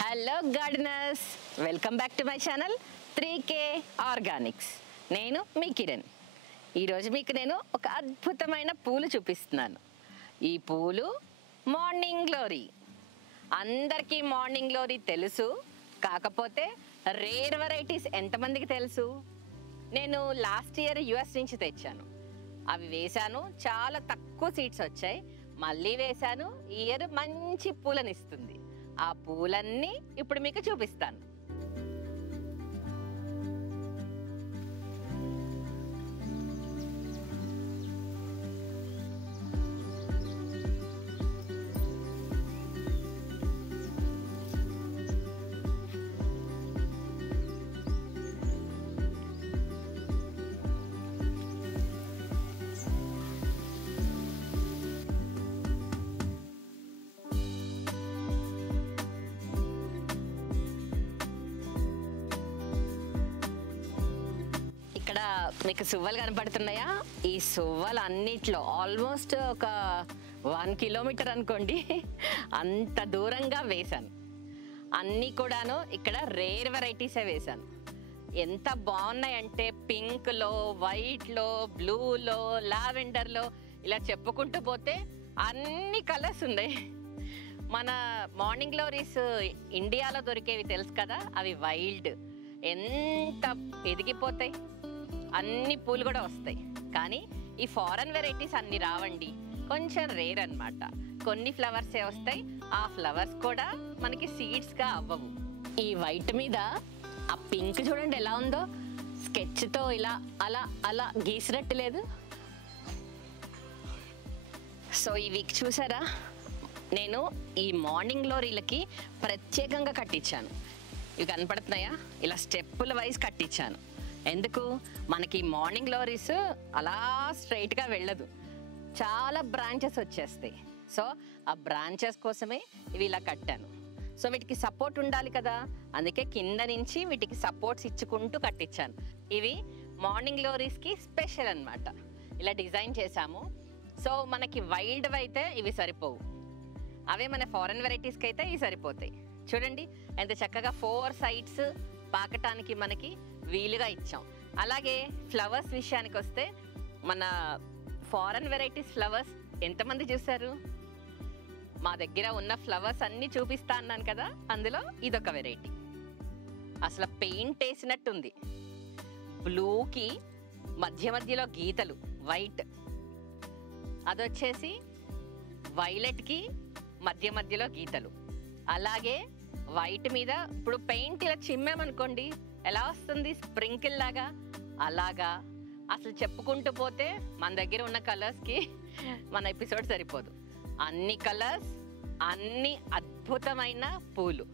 Hello gardeners, welcome back to my channel 3K Organics. నేను మీ కిరణ్. ఈరోజు మీకు నేను ఒక అద్భుతమైన పూలు చూపిస్తున్నాను. ఈ పూలు మార్నింగ్ గ్లోరీ. అందరికీ మార్నింగ్ గ్లోరీ తెలుసు, కాకపోతే రేర్ వెరైటీస్ ఎంతమందికి తెలుసు? నేను లాస్ట్ ఇయర్ యుఎస్ నుంచి తెచ్చాను. అవి వేశాను, చాలా తక్కువ సీడ్స్ వచ్చాయి. మళ్ళీ వేశాను, ఈ ఇయర్ మంచి పూలనిస్తుంది. ఆ పూలన్నీ ఇప్పుడు మీకు చూపిస్తాను. ఇక్కడ మీకు సువ్వలు కనపడుతున్నాయా? ఈ సువ్వలు అన్నిట్లో ఆల్మోస్ట్ ఒక 1 కిలోమీటర్ అనుకోండి, అంత దూరంగా వేశాను. అన్నీ కూడాను ఇక్కడ రేర్ వెరైటీసే వేశాను. ఎంత బాగున్నాయంటే పింక్లో, వైట్లో, బ్లూలో, లావెండర్లో, ఇలా చెప్పుకుంటూ పోతే అన్ని కలర్స్ ఉన్నాయి. మన మార్నింగ్ గ్లోరీస్ ఇండియాలో దొరికేవి తెలుసు కదా, అవి వైల్డ్. ఎంత ఎదిగిపోతాయి, అన్ని పూలు కూడా వస్తాయి. కానీ ఈ ఫారెన్ వెరైటీస్ అన్ని రావండి, కొంచెం రేర్ అన్నమాట. కొన్ని ఫ్లవర్సే వస్తాయి, ఆ ఫ్లవర్స్ కూడా మనకి సీడ్స్గా అవ్వవు. ఈ వైట్ మీద ఆ పింక్ చూడండి ఎలా ఉందో, స్కెచ్తో ఇలా అలా అలా గీసినట్టు లేదు. సో ఈ వీక్ చూసారా, నేను ఈ మార్నింగ్ గ్లోరీలకి ప్రత్యేకంగా కట్టించాను. ఇవి కనపడుతున్నాయా? ఇలా స్టెప్పుల వైజ్ కట్టించాను. ఎందుకు? మనకి మార్నింగ్ గ్లోరీస్ అలా స్ట్రైట్గా వెళ్ళదు, చాలా బ్రాంచెస్ వచ్చేస్తాయి. సో ఆ బ్రాంచెస్ కోసమే ఇవి ఇలా కట్టాను. సో వీటికి సపోర్ట్ ఉండాలి కదా, అందుకే కింద నుంచి వీటికి సపోర్ట్స్ ఇచ్చుకుంటూ కట్టించాను. ఇవి మార్నింగ్ గ్లోరీస్కి స్పెషల్ అన్నమాట. ఇలా డిజైన్ చేశాము. సో మనకి వైల్డ్ అయితే ఇవి సరిపోవు, అవే మన ఫారెన్ వెరైటీస్కి అయితే ఇవి సరిపోతాయి. చూడండి ఎంత చక్కగా 4 సైడ్స్ పాకటానికి మనకి వీలుగా ఇచ్చాం. అలాగే ఫ్లవర్స్ విషయానికి వస్తే, మన ఫారెన్ వెరైటీస్ ఫ్లవర్స్ ఎంతమంది చూసారు? మా దగ్గర ఉన్న ఫ్లవర్స్ అన్నీ చూపిస్తా అన్నాను కదా, అందులో ఇదొక వెరైటీ. అసలు పెయింట్ వేసినట్టుంది. బ్లూకి మధ్య మధ్యలో గీతలు వైట్, అదొచ్చేసి వైలెట్కి మధ్య మధ్యలో గీతలు. అలాగే వైట్ మీద ఇప్పుడు పెయింట్ ఇలా చిమ్మామనుకోండి ఎలా వస్తుంది, స్ప్రింకిల్ లాగా. అలాగా అసలు చెప్పుకుంటూ పోతే మన దగ్గర ఉన్న కలర్స్కి మన ఎపిసోడ్ సరిపోదు. అన్ని కలర్స్, అన్ని అద్భుతమైన పూలు.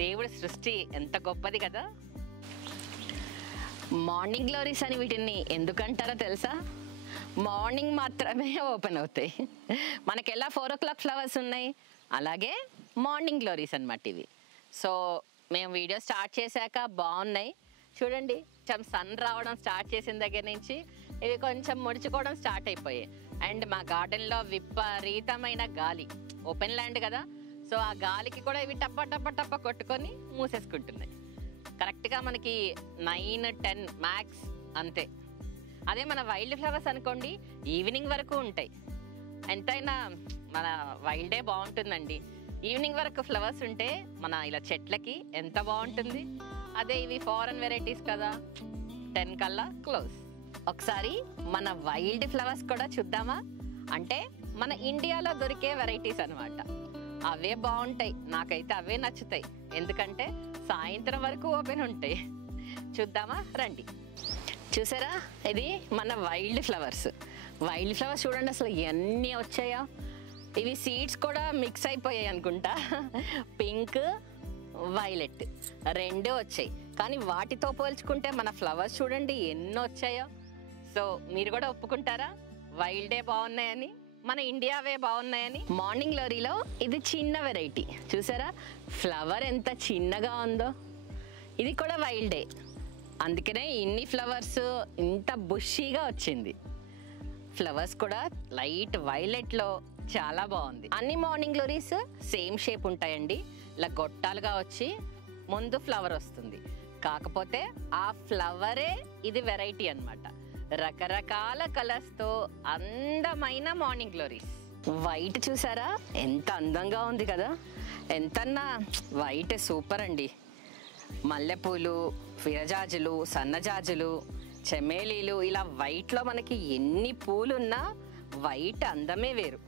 దేవుడి సృష్టి ఎంత గొప్పది కదా. మార్నింగ్ గ్లోరీస్ అని వీటిని ఎందుకంటారో తెలుసా? మార్నింగ్ మాత్రమే ఓపెన్ అవుతాయి. మనకి ఎలా 4 o'clock ఫ్లవర్స్ ఉన్నాయి, అలాగే మార్నింగ్ గ్లోరీస్ అన్నమాట ఇవి. సో మేము వీడియో స్టార్ట్ చేశాక బాగున్నాయి చూడండి. కొంచెం సన్ రావడం స్టార్ట్ చేసిన దగ్గర నుంచి ఇవి కొంచెం ముడుచుకోవడం స్టార్ట్ అయిపోయాయి. అండ్ మా గార్డెన్లో విపరీతమైన గాలి, ఓపెన్ ల్యాండ్ కదా, సో ఆ గాలికి కూడా ఇవి టప్ప టప్ప టప్ప కొట్టుకొని మూసేసుకుంటున్నాయి. కరెక్ట్గా మనకి 9-10 మ్యాక్స్ అంతే. అదే మన వైల్డ్ ఫ్లవర్స్ అనుకోండి ఈవినింగ్ వరకు ఉంటాయి. ఎంతైనా మన వైల్డే బాగుంటుందండి. ఈవినింగ్ వరకు ఫ్లవర్స్ ఉంటే మన ఇలా చెట్లకి ఎంత బాగుంటుంది. అదే ఇవి ఫారెన్ వెరైటీస్ కదా, 10 కల్లా క్లోజ్. ఒకసారి మన వైల్డ్ ఫ్లవర్స్ కూడా చూద్దామా? అంటే మన ఇండియాలో దొరికే వెరైటీస్ అనమాట. అవే బాగుంటాయి, నాకైతే అవే నచ్చుతాయి. ఎందుకంటే సాయంత్రం వరకు ఓపెన్ ఉంటాయి. చూద్దామా రండి. చూసారా, ఇది మన వైల్డ్ ఫ్లవర్స్. వైల్డ్ ఫ్లవర్స్ చూడండి అసలు ఎన్ని వచ్చాయో. ఇవి సీడ్స్ కూడా మిక్స్ అయిపోయాయి అనుకుంటా. పింక్, వైలెట్ 2 వచ్చాయి. కానీ వాటితో పోల్చుకుంటే మన ఫ్లవర్స్ చూడండి ఎన్నో వచ్చాయో. సో మీరు కూడా ఒప్పుకుంటారా వైల్డే బాగున్నాయని, మన ఇండియావే బాగున్నాయని? మార్నింగ్ గ్లోరీలో ఇది చిన్న వెరైటీ. చూసారా ఫ్లవర్ ఎంత చిన్నగా ఉందో. ఇది కూడా వైల్డే, అందుకనే ఇన్ని ఫ్లవర్స్ ఇంత బుషీగా వచ్చింది. ఫ్లవర్స్ కూడా లైట్ వైలెట్లో చాలా బాగుంది. అన్ని మార్నింగ్ గ్లోరీస్ సేమ్ షేప్ ఉంటాయండి. ఇలా గొట్టాలుగా వచ్చి ముందు ఫ్లవర్ వస్తుంది. కాకపోతే ఆ ఫ్లవరే ఇది వెరైటీ అన్నమాట. రకరకాల కలర్స్తో అందమైన మార్నింగ్ గ్లోరీస్. వైట్ చూసారా ఎంత అందంగా ఉంది కదా, ఎంతన్నా వైట్ సూపర్ అండి. మల్లెపూలు, విరజాజులు, సన్నజాజులు, చెమేలీలు, ఇలా వైట్లో మనకి ఎన్ని పూలున్నా వైట్ అందమే వేరు.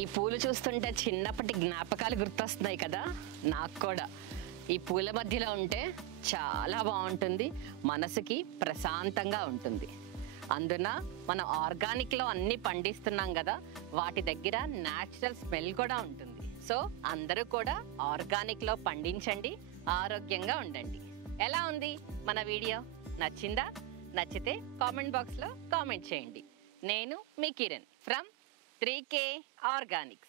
ఈ పూలు చూస్తుంటే చిన్నప్పటి జ్ఞాపకాలు గుర్తొస్తున్నాయి కదా నాకు కూడా. ఈ పూల మధ్యలో ఉంటే చాలా బాగుంటుంది, మనసుకి ప్రశాంతంగా ఉంటుంది. అందున మనం ఆర్గానిక్లో అన్నీ పండిస్తున్నాం కదా, వాటి దగ్గర న్యాచురల్ స్మెల్ కూడా ఉంటుంది. సో అందరూ కూడా ఆర్గానిక్లో పండించండి, ఆరోగ్యంగా ఉండండి. ఎలా ఉంది మన వీడియో? నచ్చిందా? నచ్చితే కామెంట్ బాక్స్లో కామెంట్ చేయండి. నేను మీ కిరణ్ ఫ్రమ్ 3K ఆర్గానిక్స్.